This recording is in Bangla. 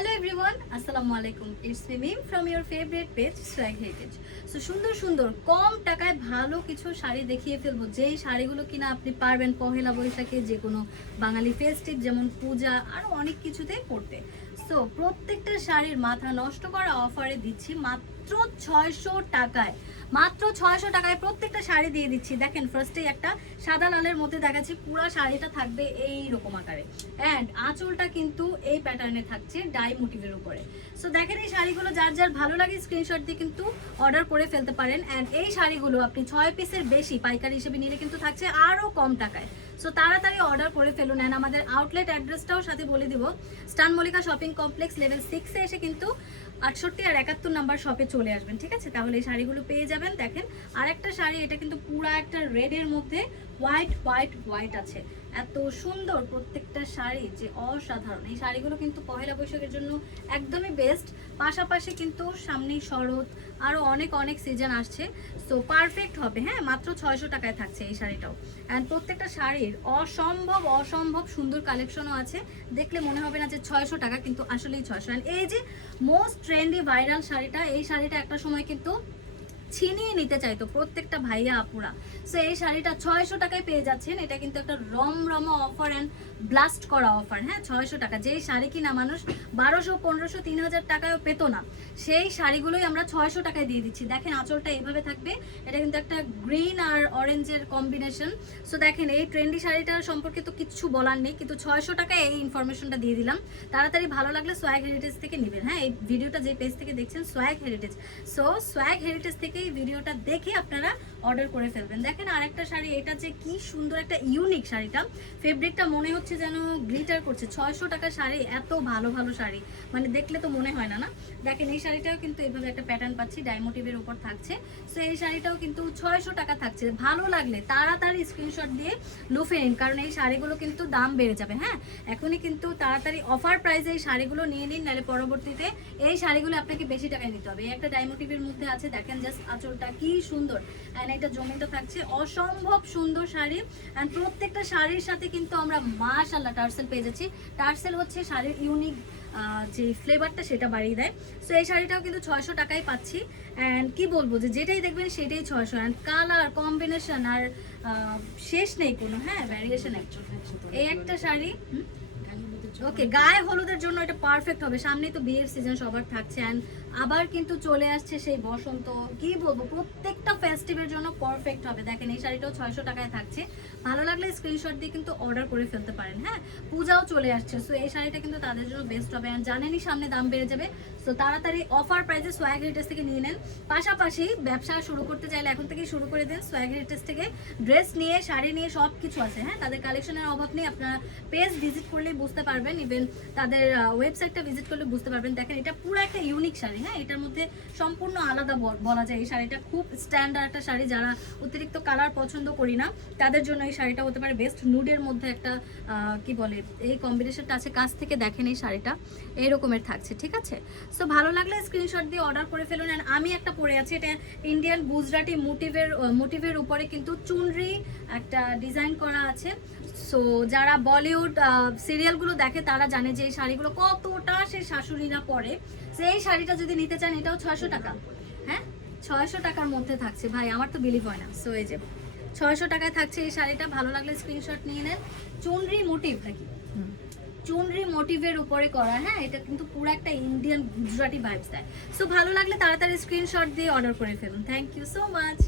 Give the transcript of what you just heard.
Hello everyone, Assalamu alaikum. It's Mimim from your favorite page Swag Heritage. So সুন্দর সুন্দর কম টাকায় ভালো কিছু শাড়ি দেখিয়ে ফেলবো, যেই শাড়িগুলো কিনা আপনি পারবেন পহেলা বৈশাখে যে কোনো বাঙালি ফেস্টিভ যেমন পূজা আর অনেক কিছুতেই পড়তে। সো প্রত্যেকটা শাড়ির মাথা নষ্ট করা অফারে দিচ্ছি মাত্র 600 টাকায়। মাত্র 600 টাকায় প্রত্যেকটা শাড়ি দিয়ে দিচ্ছি। দেখেন ফার্স্টেই একটা সাদা লালের মধ্যে দেখাচ্ছি, পুরো শাড়িটা থাকবে এই রকম আকারে অ্যান্ড আঁচলটা কিন্তু এই প্যাটার্নে থাকছে ডাই মোটিভের উপরে। সো দেখেন এই শাড়িগুলো যার যার ভালো লাগে স্ক্রিনশট দিয়ে কিন্তু অর্ডার করে ফেলতে পারেন। অ্যান্ড এই শাড়িগুলো আপনি 6 পিসের বেশি পাইকারি হিসেবে নিলে কিন্তু থাকছে আরও কম টাকায়। সো তাড়াতাড়ি অর্ডার করে ফেলুন। অ্যান্ড আমাদের আউটলেট অ্যাড্রেসটাও সাথে বলে দিব, স্টান মল্লিকা শপিং কমপ্লেক্স লেভেল 6-এ এসে কিন্তু 68 আর 71 নাম্বার শপে চলে আসবেন, ঠিক আছে? তাহলে এই শাড়িগুলো পেয়ে যাবেন। দেখেন আরেকটা শাড়ি, এটা কিন্তু পুরা একটা রেডের মধ্যে হোয়াইট হোয়াইট হোয়াইট আছে। এত সুন্দর প্রত্যেকটা শাড়ি যে অসাধারণ। এই শাড়িগুলো কিন্তু পহেলা বৈশাখের জন্য একদমই বেস্ট। পাশাপাশি কিন্তু সামনেই শরৎ আরও অনেক অনেক সিজন আসছে, সো পারফেক্ট হবে। হ্যাঁ, মাত্র 600 টাকায় থাকছে এই শাড়িটাও। অ্যান্ড প্রত্যেকটা শাড়ির অসম্ভব অসম্ভব সুন্দর কালেকশনও আছে, দেখলে মনে হবে না যে 600 টাকা, কিন্তু আসলেই 600। অ্যান্ড এই যে মোস্ট ট্রেন্ডি ভাইরাল শাড়িটা, এই শাড়িটা একটা সময় কিন্তু ছিনিয়ে নিতে চাইতো প্রত্যেকটা ভাইয়া আপুরা। সো এই শাড়িটা 600 টাকায় পেয়ে যাচ্ছেন। এটা কিন্তু একটা রমরমা অফার অ্যান্ড ব্লাস্ট করা অফার। হ্যাঁ, 600 টাকা। যেই শাড়ি কিনা মানুষ 1200, 1500, 3000 টাকায়ও পেতো না, সেই শাড়িগুলোই আমরা 600 টাকায় দিয়ে দিচ্ছি। দেখেন আঁচলটা এইভাবে থাকবে, এটা কিন্তু একটা গ্রিন আর অরেঞ্জের কম্বিনেশন। সো দেখেন এই ট্রেন্ডি শাড়িটা সম্পর্কে তো কিচ্ছু বলার নেই, কিন্তু 600 টাকায় এই ইনফরমেশনটা দিয়ে দিলাম। তাড়াতাড়ি ভালো লাগলে সোয়াগ হেরিটেজ থেকে নেবেন। হ্যাঁ, এই ভিডিওটা যে পেজ থেকে দেখছেন swag heritage, so swag heritage থেকে এই ভিডিওটা দেখে আপনারা অর্ডার করে ফেলবেন। দেখেন আরেকটা শাড়ি, এটা যে কি সুন্দর একটা ইউনিক শাড়িটা, ফেব্রিকটা মনে হচ্ছে যেন গ্লিটার করছে। 600 টাকার শাড়ি, এত ভালো ভালো শাড়ি মানে দেখলে তো মনে হয় না। না দেখেন এই শাড়িটাও কিন্তু এইভাবে একটা প্যাটার্ন পাচ্ছি, ডায়মোটিভের উপর থাকছে। সো এই শাড়িটাও কিন্তু 600 টাকা থাকছে। ভালো লাগলে তাড়াতাড়ি স্ক্রিনশট দিয়ে লুফে নিন, কারণ এই শাড়িগুলো কিন্তু দাম বেড়ে যাবে। হ্যাঁ, এখনই কিন্তু তাড়াতাড়ি অফার প্রাইসে এই শাড়িগুলো নিয়ে নিন, নাহলে পরবর্তীতে এই শাড়িগুলো আপনাকে বেশি টাকায় নিতে হবে। এই একটা ডায়মোটিভের মধ্যে আছে, দেখেন জাস্ট আঁচলটা কি সুন্দর। অ্যান্ড এটা জমিটা থাকছে অসম্ভব সুন্দর শাড়ি। অ্যান্ড প্রত্যেকটা শাড়ির সাথে কিন্তু আমরা মাশাআল্লাহ টার্সেল পেয়ে যাচ্ছি। টার্সেল হচ্ছে শাড়ির ইউনিক যে ফ্লেভারটা সেটা বাড়িয়ে দেয়। সো এই শাড়িটাও কিন্তু 600 টাকায় পাচ্ছি। অ্যান্ড কি বলবো যে যেটাই দেখবেন সেটাই 600। অ্যান্ড কালার কম্বিনেশন আর শেষ নেই কোনো। হ্যাঁ, ভ্যারিয়েশন এই একটা শাড়ি। ওকে, গায়ে হলুদের জন্য এটা পারফেক্ট হবে। সামনেই তো বিয়ের সিজন সবার থাকছে, অ্যান্ড আবার কিন্তু চলে আসছে সেই বসন্ত। কি বলবো, প্রত্যেকটা ফেস্টিভের জন্য পারফেক্ট হবে। দেখেন এই শাড়িটাও 600 টাকায় থাকছে। ভালো লাগলে স্ক্রিনশট দিয়ে কিন্তু অর্ডার করে ফেলতে পারেন। হ্যাঁ, পূজাও চলে আসছে, সো এই শাড়িটা কিন্তু তাদের জন্য বেস্ট হবে। অ্যান্ড জানেনই সামনে দাম বেড়ে যাবে, সো তাড়াতাড়ি অফার প্রাইসে সোয়াগ হেরিটেজ থেকে নিয়ে নেন। পাশাপাশি ব্যবসা শুরু করতে চাইলে এখন থেকেই শুরু করে দেন। সোয়াগ হেরিটেজ থেকে ড্রেস নিয়ে শাড়ি নিয়ে সব কিছু আছে। হ্যাঁ, তাদের কালেকশনের অভাব নেই। আপনারা পেজ ভিজিট করলেই বুঝতে পারবেন, ইভেন তাদের ওয়েবসাইটটা ভিজিট করলে বুঝতে পারবেন। দেখেন এটা পুরো একটা ইউনিক শাড়ি। হ্যাঁ, এটার মধ্যে সম্পূর্ণ আলাদা বলা যায়। এই শাড়িটা খুব স্ট্যান্ডার্ড একটা শাড়ি, যারা অতিরিক্ত কালার পছন্দ করি না তাদের জন্য এই শাড়িটা হতে পারে বেস্ট। নুডের মধ্যে একটা কি বলে এই কম্বিনেশনটা আছে। কাছ থেকে দেখেন এই শাড়িটা এই রকমের থাকছে, ঠিক আছে? সো ভালো লাগলে স্ক্রিনশট দিয়ে অর্ডার করে ফেলুন। অ্যান্ড আমি একটা পরে আছি, এটা ইন্ডিয়ান গুজরাটি মোটিভের উপরে কিন্তু চুনরি একটা ডিজাইন করা আছে। সো যারা বলিউড সিরিয়ালগুলো দেখে তারা জানে যে এই শাড়িগুলো কতটা সে শাশুড়িরা পরে। সেই শাড়িটা যদি নিতে চান, এটাও 600 টাকা। হ্যাঁ, 600 টাকার মধ্যে থাকছে ভাই, আমার তো বিলিভ হয় না। সো এই যে 600 টাকায় থাকছে এই শাড়িটা। ভালো লাগলে স্ক্রিনশট নিয়ে নেন। চুনরি মোটিভ নাকি চুনরি মোটিভের উপরে করা। হ্যাঁ, এটা কিন্তু পুরো একটা ইন্ডিয়ান গুজরাটি ভাইবস দেয়। সো ভালো লাগলে তাড়াতাড়ি স্ক্রিনশট দিয়ে অর্ডার করে ফেলুন। Thank you so much.